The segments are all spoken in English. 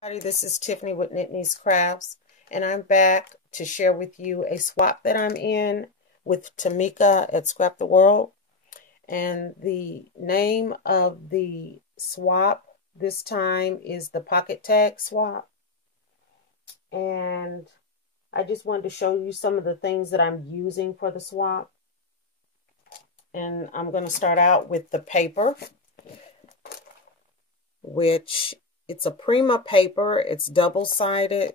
Everybody, this is Tiffany with Nittany's Crafts, and I'm back to share with you a swap that I'm in with Tmika at Scrapdaworld. And the name of the swap this time is the Pocket Tag Swap. And I just wanted to show you some of the things that I'm using for the swap. And I'm going to start out with the paper, which it's a Prima paper. It's double-sided.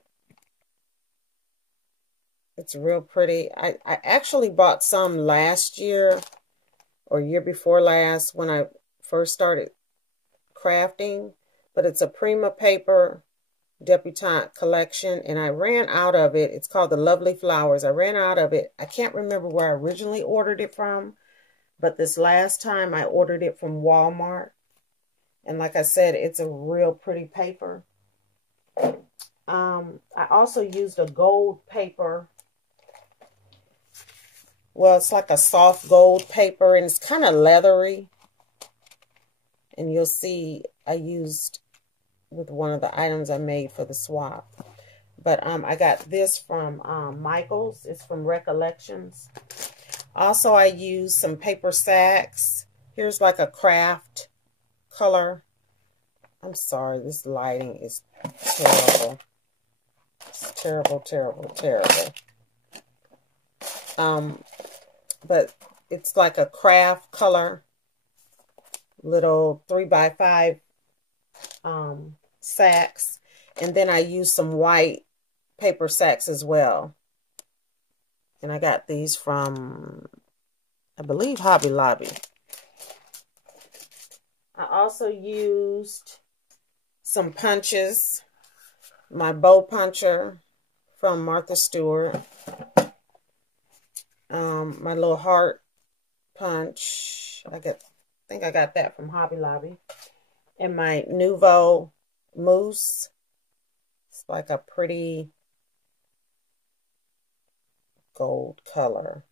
It's real pretty. I actually bought some last year or year before last when I first started crafting. But it's a Prima paper debutante collection, and I ran out of it. It's called the Lovely Flowers. I ran out of it. I can't remember where I originally ordered it from, but this last time I ordered it from Walmart. And like I said, it's a real pretty paper. I also used a gold paper. Well, it's like a soft gold paper, and it's kind of leathery. And you'll see I used with one of the items I made for the swap. But I got this from Michael's. It's from Recollections. Also, I used some paper sacks. Here's like a craft color. I'm sorry, this lighting is terrible. It's terrible, terrible, terrible. But it's like a craft color, little 3x5 sacks. And then I used some white paper sacks as well. And I got these from, I believe, Hobby Lobby. I also used some punches. My bow puncher from Martha Stewart. My little heart punch. I think I got that from Hobby Lobby. And my Nouveau mousse. It's like a pretty gold color.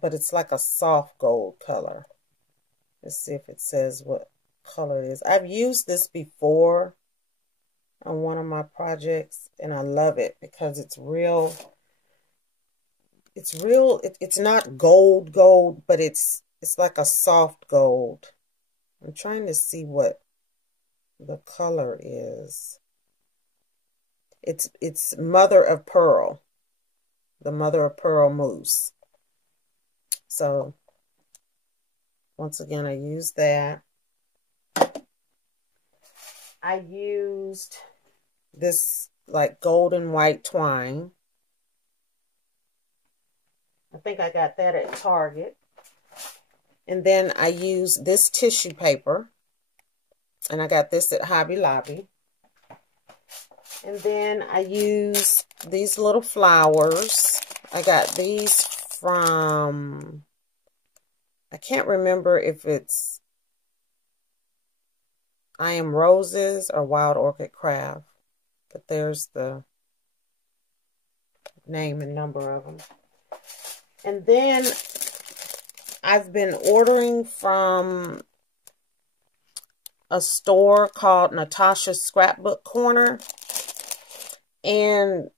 But it's like a soft gold color. Let's see if it says what color it is. I've used this before on one of my projects, and I love it because it's real. It's not gold, but it's like a soft gold. I'm trying to see what the color is. It's Mother of Pearl. The Mother of Pearl mousse. So once again, I used that. I used this like gold and white twine. I think I got that at Target. And then I used this tissue paper. And I got this at Hobby Lobby. And then I used these little flowers. I got these from, I can't remember if it's I Am Roses or Wild Orchid Craft. But there's the name and number of them. And then I've been ordering from a store called Natasha's Scrapbook Corner. And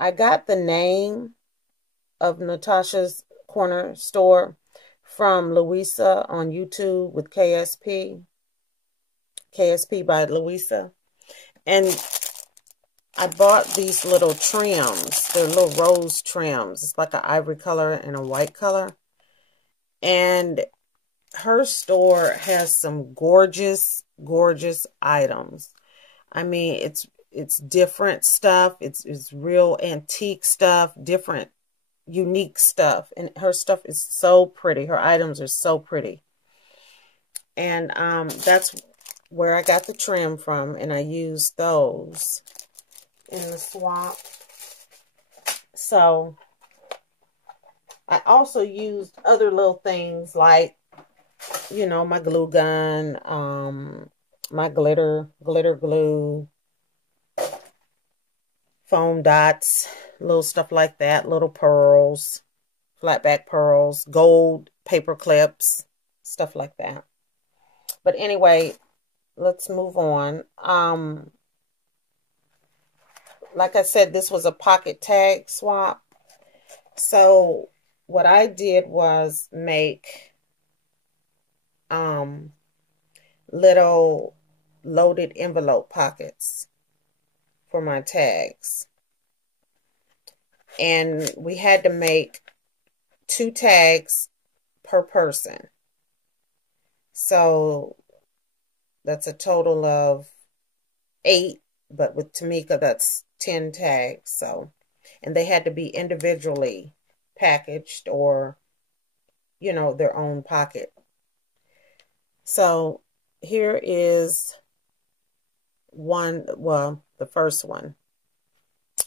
I got the name of Natasha's Corner store from Louisa on YouTube with KSP. KSP by Louisa. And I bought these little trims. They're little rose trims. It's like an ivory color and a white color. And her store has some gorgeous, gorgeous items. I mean, it's different stuff. It's real antique stuff, different, unique stuff. And her stuff is so pretty. Her items are so pretty. And that's where I got the trim from. And I used those in the swap. So I also used other little things like, you know, my glue gun, my glitter glue, foam dots, little stuff like that, little pearls, flat back pearls, gold paper clips, stuff like that. But anyway, let's move on. Like I said, this was a pocket tag swap. So what I did was make little loaded envelope pockets for my tags. And we had to make 2 tags per person. So that's a total of 8, but with Tmika, that's 10 tags. So, and they had to be individually packaged or, you know, their own pocket. So here is one, well, the first one.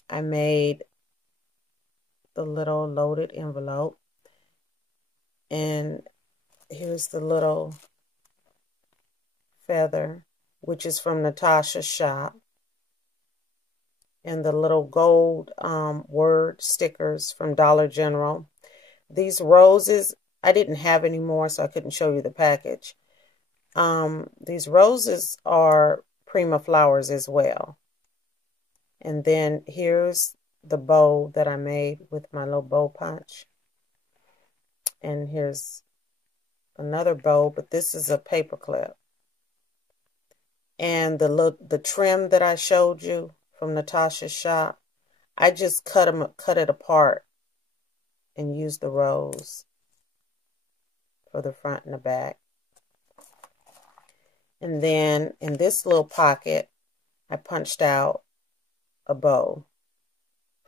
I made the little loaded envelope, and here's the little feather, which is from Natasha's shop, and the little gold word stickers from Dollar General. These roses, I didn't have any more, so I couldn't show you the package. These roses are Prima flowers as well. And then here's the bow that I made with my little bow punch. And here's another bow, but this is a paper clip. And the trim that I showed you from Natasha's shop, I just cut it apart and used the rose for the front and the back. And then in this little pocket, I punched out a bow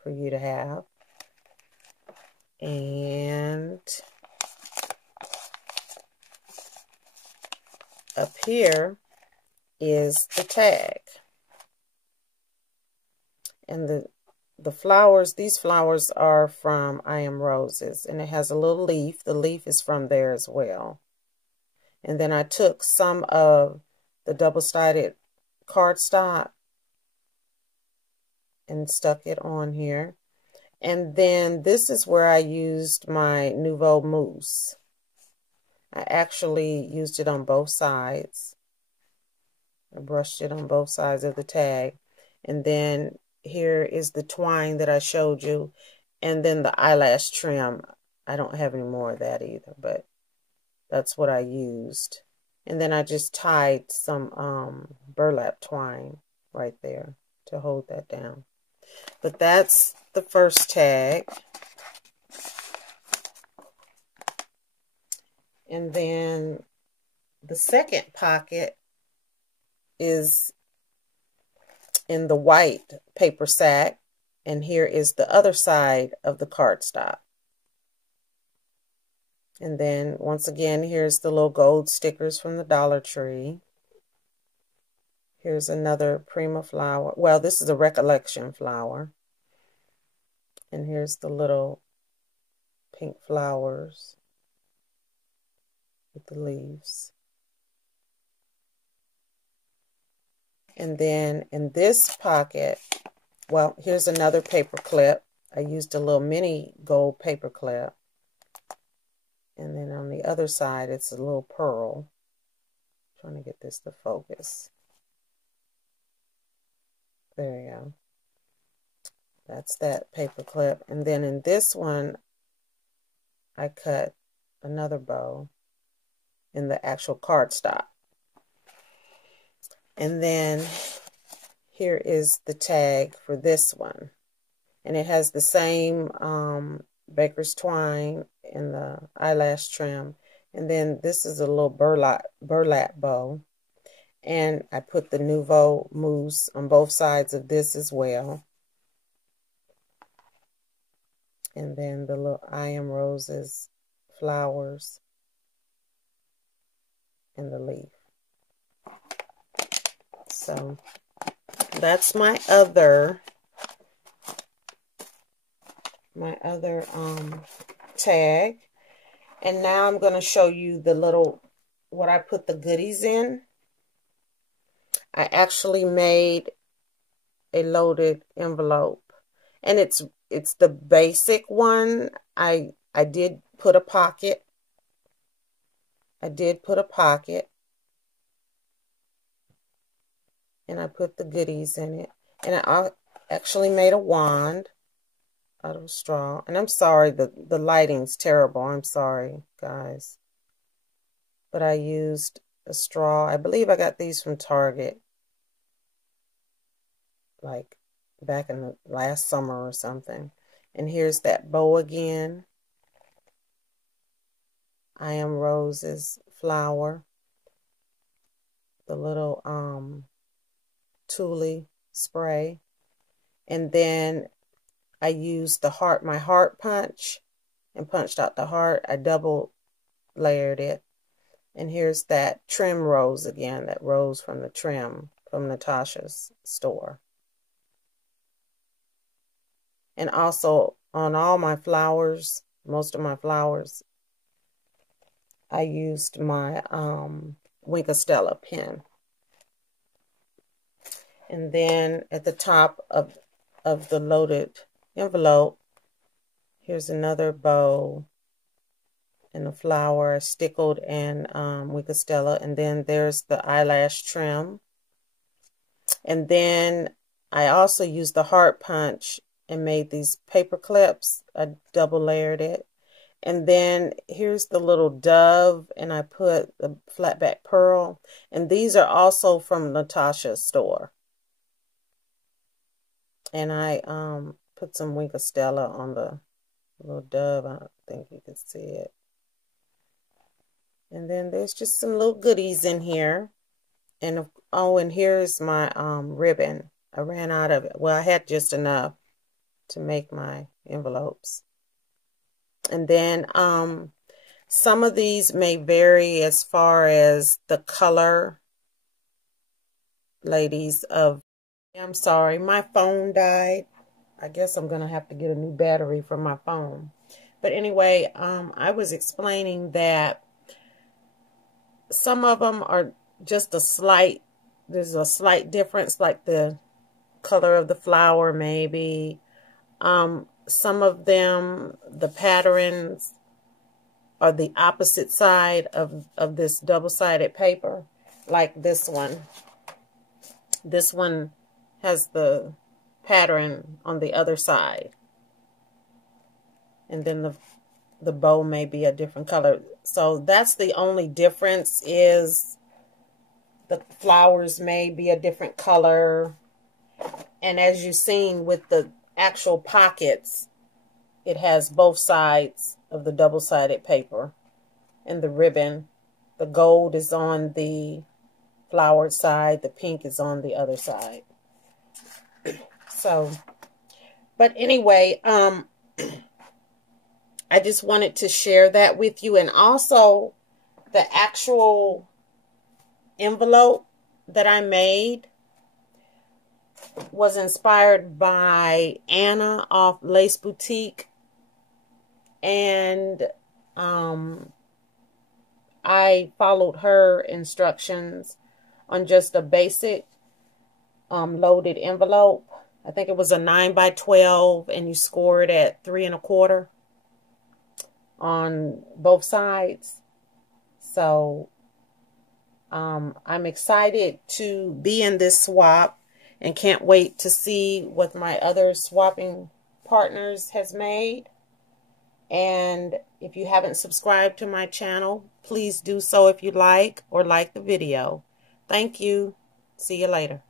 for you to have. And up here is the tag. And the flowers, these flowers are from I Am Roses. And it has a little leaf. The leaf is from there as well. And then I took some of the double-sided cardstock and stuck it on here. And then this is where I used my Nouveau Mousse. I actually used it on both sides. I brushed it on both sides of the tag. And then here is the twine that I showed you. And then the eyelash trim. I don't have any more of that either, but that's what I used. And then I just tied some burlap twine right there to hold that down. But that's the first tag. And then the second pocket is in the white paper sack. And here is the other side of the cardstock. And then once again, here's the little gold stickers from the Dollar Tree. Here's another Prima flower. Well, this is a Recollection flower. And here's the little pink flowers with the leaves. And then in this pocket, well, here's another paper clip. I used a little mini gold paper clip. And then on the other side, it's a little pearl. I'm trying to get this to focus. There you go. That's that paper clip. And then in this one, I cut another bow in the actual cardstock. And then here is the tag for this one. And it has the same baker's twine and the eyelash trim. And then this is a little burlap bow. And I put the Nouveau Mousse on both sides of this as well. And then the little I Am Roses flowers and the leaf. So that's my other tag. And now I'm going to show you the little, what I put the goodies in. I actually made a loaded envelope, and it's the basic one. I did put a pocket. I did put a pocket. and I put the goodies in it. And I actually made a wand out of straw. And I'm sorry, the lighting's terrible. I'm sorry, guys. But I used a straw. I believe I got these from Target, like back in the last summer or something. And here's that bow again. I Am Rose's flower. The little Thule spray. And then I used my heart punch and punched out the heart. I double layered it. And here's that trim rose again, that rose from the trim from Natasha's store. And also on all my flowers, most of my flowers, I used my Stella pen. And then at the top of the loaded envelope, here's another bow and a flower stickled and Stella. And then there's the eyelash trim. And then I also used the heart punch and made these paper clips. I double layered it. And then here's the little dove, and I put the flatback pearl. And these are also from Natasha's store. And I put some Stella on the little dove. I don't think you can see it. And then there's just some little goodies in here. And oh, and here's my ribbon. I ran out of it. Well, I had just enough to make my envelopes. And then some of these may vary as far as the color, ladies, of... I'm sorry, my phone died. I guess I'm going to have to get a new battery for my phone. But anyway, I was explaining that some of them are just there's a slight difference, like the color of the flower maybe. Some of them, the patterns are the opposite side of this double-sided paper, like this one. This one has the pattern on the other side. And then the bow may be a different color. So that's the only difference, is the flowers may be a different color. And as you've seen with the actual pockets, it has both sides of the double-sided paper. And the ribbon, the gold is on the flowered side, the pink is on the other side. So, but anyway, I just wanted to share that with you. And also the actual envelope that I made was inspired by Anna off Lace Boutique. And I followed her instructions on just a basic loaded envelope. I think it was a 9x12, and you score it at 3 1/4 on both sides. So I'm excited to be in this swap and can't wait to see what my other swapping partners has made. And if you haven't subscribed to my channel, please do so if you like, or like the video. Thank you. See you later.